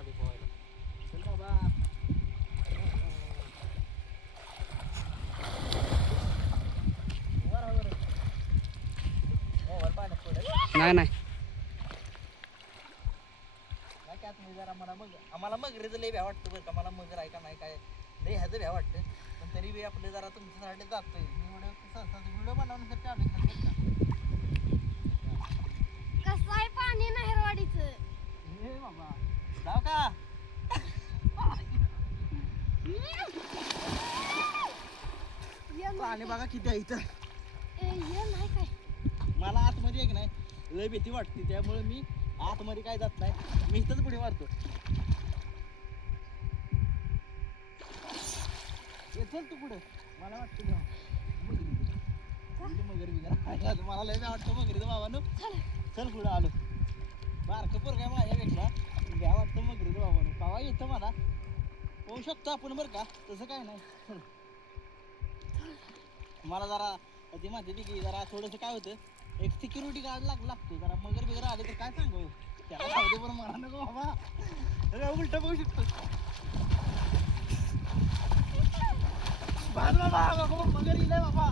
आली पोहायला. चल बाबा. नाही नाही जरा आम्हाला मगरीचं लय भ्या वाटतं बरं का. मला मगर आहे का नाही काय लय ह्याचं भ्या वाटतं. पण तरी बी आपले जरा तुमच्यासाठी जातोय. व्हिडिओ बनवण्यासाठी आले कसं आहे पाणी नहेरवाडीचं? हे बाबा जाऊ का. पाणी बघा किती आहे इथं. नाही काय मला आतमध्ये एक नाही लय भीती वाटते. त्यामुळे मी आतमध्ये काय जात नाही. मी इथंच पुढे मारतो. चल तू पुढे. मला वाटतं मगर बिगर मला लय वाटतं मगरीचं बाबानो. चल पुढे आलो. बारकं पोर काय माझ्यापेक्षा भ्या वाटतं मगरीचं बाबानो. पावा येतं मला होऊ शकतो आपण बरं का. तसं काय नाही. मला जरा ती माहिती की जरा थोडंसं काय होतं एक सिक्युरिटी गार्ड लागतो. जरा मगर बिगर आले तर काय सांगू त्याला सांगते. पण मला नको बाबा उलट बघू शकतो. बाबा मगर येईल बाबा.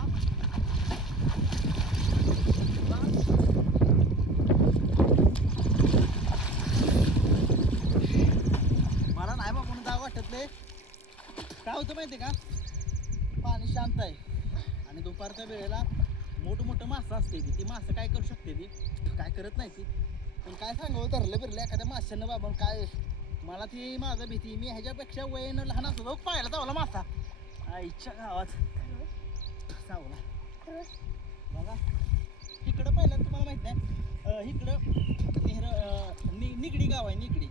मला नाही बा म्हणून जाग वाटत नाही. काय होतं माहिती का पाणी शांत आहे आणि दुपारच्या वेळेला मोठं मासं असते. ती मासं काय करू शकते ती काय करत नाही ती. पण काय सांगावं धरलं बिरलं एखाद्या माशानं बाबा काय मला ती माझं भीती. मी ह्याच्यापेक्षा वयानं लहान असतो पाहायला चावला मासा आईच्या गावात चावला बघा. इकडं पहिल्यांदा तुम्हाला माहित नाही इकडं निगडी गाव आहे. निगडी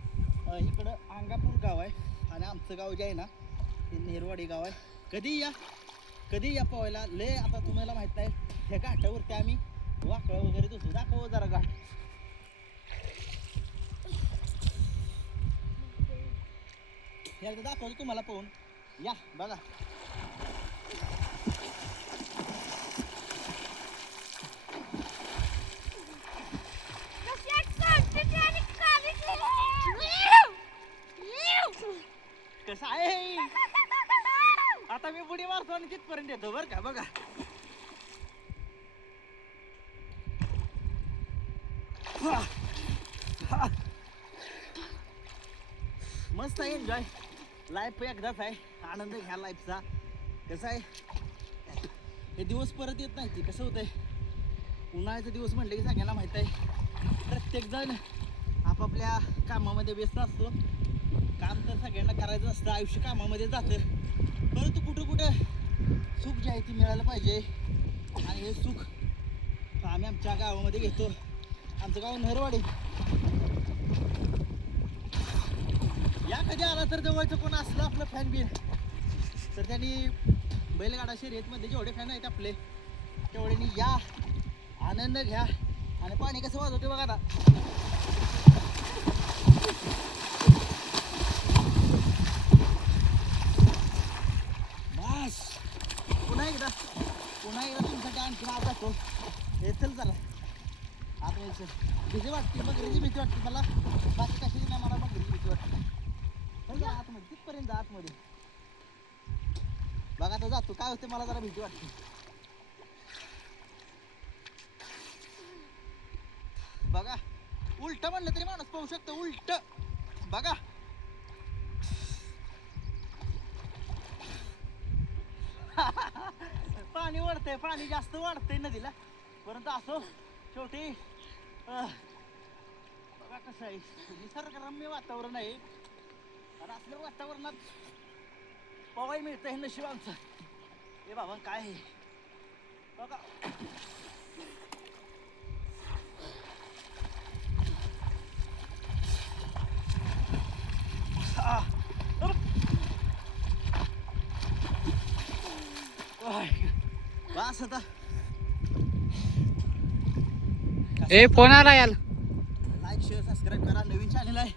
इकडं अंगापूर गाव आहे आणि आमचं गाव जे आहे ना ते नेरवाडी गाव आहे. कधी या पोहायला लय. आता तुम्हाला माहित नाही ह्या घाटावरती आम्ही वाकळं वगैरे दुसरं दाखव जरा घाट. एकदा दाखवतो तुम्हाला पाहून या बघा. कसं आहे आता मी बुडी मारतो आणि तिथपर्यंत येतो बरं का. बघा मस्त आहे. एन्जॉय लाईफ एकदाच आहे. आनंद घ्या लाईफचा. कसं आहे हे दिवस परत येत नाही. ती कसं होतंय उन्हाळ्याचे दिवस म्हटले की सगळ्यांना माहीत आहे प्रत्येकजण आपापल्या कामामध्ये व्यस्त असतो. काम तर सगळ्यांना करायचं असतं. आयुष्य कामामध्ये जातं. परंतु कुठं सुख जे आहे ती मिळायला पाहिजे. आणि हे सुख आम्ही आमच्या गावामध्ये घेतो. आमचं गाव नरवाडी. या कधी आला तर जवळचं कोण असलं आपलं फॅन बिन तर त्यांनी बैलगाडा शर्यतमध्ये जेवढे फॅन आहेत आपले तेवढ्यांनी या आनंद घ्या. आणि पाणी कसं वाजवते बघा आता. बस पुन्हा एकदा तुमच्यासाठी आणखी आज जातो. हे चल जरा आत यायचं. भीती वाटते मगरीची भीती वाटते मला. बाकी कशाची नाही मला मगरीची भीती वाटते. आतमध्ये तिथपर्यंत आतमध्ये बघा आता जातो. काय होते मला जरा भीती वाटते. बघा उलट म्हणलं तरी माणूस पाहू शकतो. उलट बघा पाणी वाढतंय. पाणी जास्त वाढतंय नदीला. परंतु असो शेवटी बघा कसं आहे निसर्गरम्य वातावरण आहे. आणि असल्या वातावरणात पोहायला मिळतं हे नशीब आमचं. हे बाबा काय आहे बघा. बस आता ए फोन आला यार. लाईक शेअर सबस्क्राईब करा. नवीन चॅनल आहे.